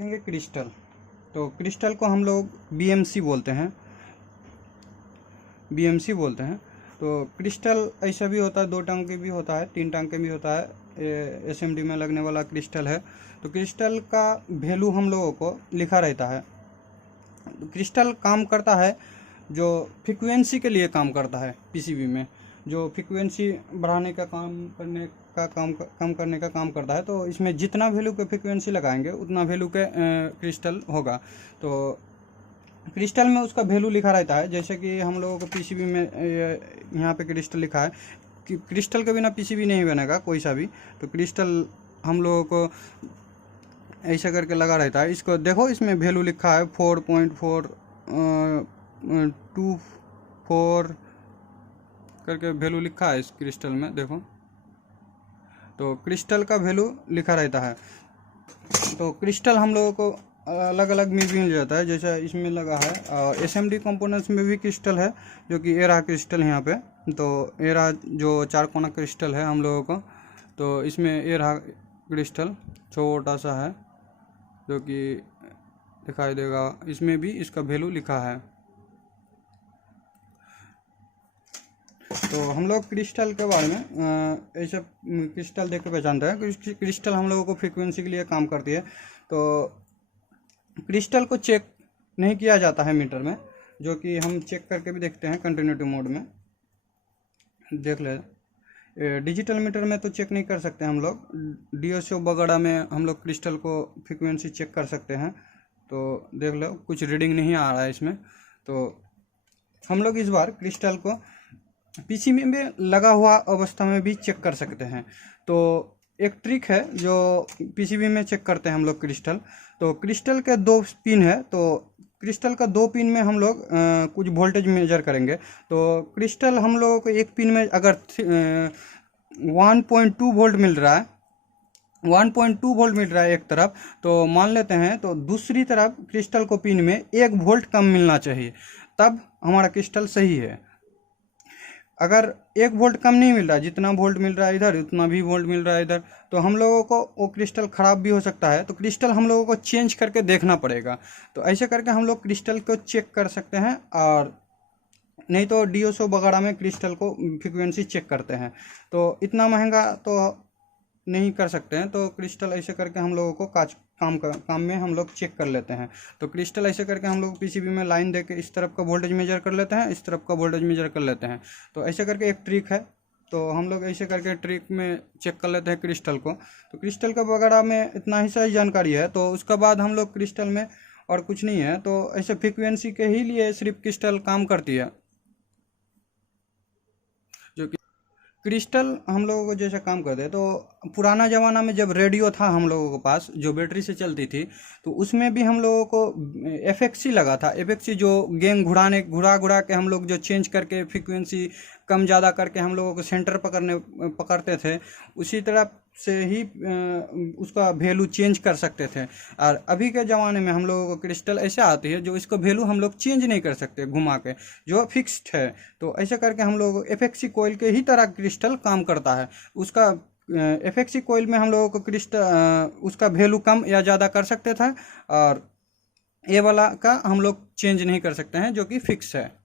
देखेंगे क्रिस्टल। तो क्रिस्टल को हम लोग बीएमसी बोलते हैं, बीएमसी बोलते हैं। तो क्रिस्टल ऐसा भी होता है, 2 टांग के भी होता है, 3 टांग के भी होता है, एसएमडी में लगने वाला क्रिस्टल है। तो क्रिस्टल का वैल्यू हम लोगों को लिखा रहता है। तो क्रिस्टल काम करता है जो फ्रीक्वेंसी के लिए काम करता है पीसीबी में, जो फ्रीक्वेंसी बढ़ाने का काम करने का काम कम करने का काम करता है। तो इसमें जितना वैल्यू के फ्रीक्वेंसी लगाएंगे उतना वैल्यू के क्रिस्टल होगा। तो क्रिस्टल में उसका वैल्यू लिखा रहता है। जैसे कि हम लोगों को पीसीबी में यहाँ पे क्रिस्टल लिखा है कि क्रिस्टल के बिना पीसीबी नहीं बनेगा कोई सा भी। तो क्रिस्टल हम लोगों को ऐसा करके लगा रहता है। इसको देखो, इसमें वैल्यू लिखा है 4.424 करके वैल्यू लिखा है इस क्रिस्टल में, देखो। तो क्रिस्टल का वैल्यू लिखा रहता है। तो क्रिस्टल हम लोगों को अलग अलग में भी मिल जाता है, जैसे इसमें लगा है। और एसएमडी कंपोनेंट्स में भी क्रिस्टल है, जो कि ये रहा क्रिस्टल यहाँ पे। तो ये रहा जो 4 कोना क्रिस्टल है हम लोगों को। तो इसमें ये रहा क्रिस्टल छोटा सा है, जो कि दिखाई देगा। इसमें भी इसका वैल्यू लिखा है। तो हम लोग क्रिस्टल के बारे में ऐसे क्रिस्टल देख के पहचानते हैं कि क्रिस्टल हम लोगों को फ्रीक्वेंसी के लिए काम करती है। तो क्रिस्टल को चेक नहीं किया जाता है मीटर में, जो कि हम चेक करके भी देखते हैं कंटिन्यूटी मोड में। देख ले, डिजिटल मीटर में तो चेक नहीं कर सकते हम लोग। डीएसओ वगैरह में हम लोग क्रिस्टल को फ्रीक्वेंसी चेक कर सकते हैं। तो देख लो, कुछ रीडिंग नहीं आ रहा है इसमें। तो हम लोग इस बार क्रिस्टल को पीसीबी में लगा हुआ अवस्था में भी चेक कर सकते हैं। तो एक ट्रिक है जो पीसीबी में चेक करते हैं हम लोग क्रिस्टल। तो क्रिस्टल के 2 पिन है। तो क्रिस्टल का 2 पिन में हम लोग कुछ वोल्टेज मेजर करेंगे। तो क्रिस्टल हम लोगों को एक पिन में अगर 1.2 वोल्ट मिल रहा है, 1.2 वोल्ट मिल रहा है एक तरफ, तो मान लेते हैं। तो दूसरी तरफ क्रिस्टल को पिन में 1 वोल्ट कम मिलना चाहिए, तब हमारा क्रिस्टल सही है। अगर 1 वोल्ट कम नहीं मिल रहा है, जितना वोल्ट मिल रहा है इधर उतना भी वोल्ट मिल रहा है इधर, तो हम लोगों को वो क्रिस्टल ख़राब भी हो सकता है। तो क्रिस्टल हम लोगों को चेंज करके देखना पड़ेगा। तो ऐसे करके हम लोग क्रिस्टल को चेक कर सकते हैं। और नहीं तो डीएसओ वगैरह में क्रिस्टल को फ्रीक्वेंसी चेक करते हैं। तो इतना महंगा तो नहीं कर सकते हैं। तो क्रिस्टल ऐसे करके हम लोगों को काम में हम लोग चेक कर लेते हैं। तो क्रिस्टल ऐसे करके हम लोग पीसीबी में लाइन देके इस तरफ का वोल्टेज मेजर कर लेते हैं, इस तरफ का वोल्टेज मेजर कर लेते हैं। तो ऐसे करके एक ट्रिक है। तो हम लोग ऐसे करके ट्रिक में चेक कर लेते हैं क्रिस्टल को। तो क्रिस्टल का वगैरह में इतना ही सही जानकारी है। तो उसके बाद हम लोग क्रिस्टल में और कुछ नहीं है। तो ऐसे फ्रीक्वेंसी के ही लिए सिर्फ क्रिस्टल काम करती है। जो कि क्रिस्टल हम लोगों को जैसे काम करते हैं। तो पुराना ज़माना में जब रेडियो था हम लोगों के पास, जो बैटरी से चलती थी, तो उसमें भी हम लोगों को एफएक्सी लगा था। एफएक्सी जो गेंद घुरा के हम लोग जो चेंज करके फ्रीक्वेंसी कम ज़्यादा करके हम लोगों को सेंटर पकड़ते थे, उसी तरह से ही उसका वैल्यू चेंज कर सकते थे। और अभी के ज़माने में हम लोगों को क्रिस्टल ऐसे आती है जो इसको वैल्यू हम लोग चेंज नहीं कर सकते घुमा के, जो फिक्स्ड है। तो ऐसे करके हम लोग एफएक्सी कोयल के ही तरह क्रिस्टल काम करता है। उसका एफएक्सी कोयल में हम लोगों को क्रिस्टल उसका वैल्यू कम या ज़्यादा कर सकते थे, और ये वाला का हम लोग चेंज नहीं कर सकते हैं, जो कि फिक्स है।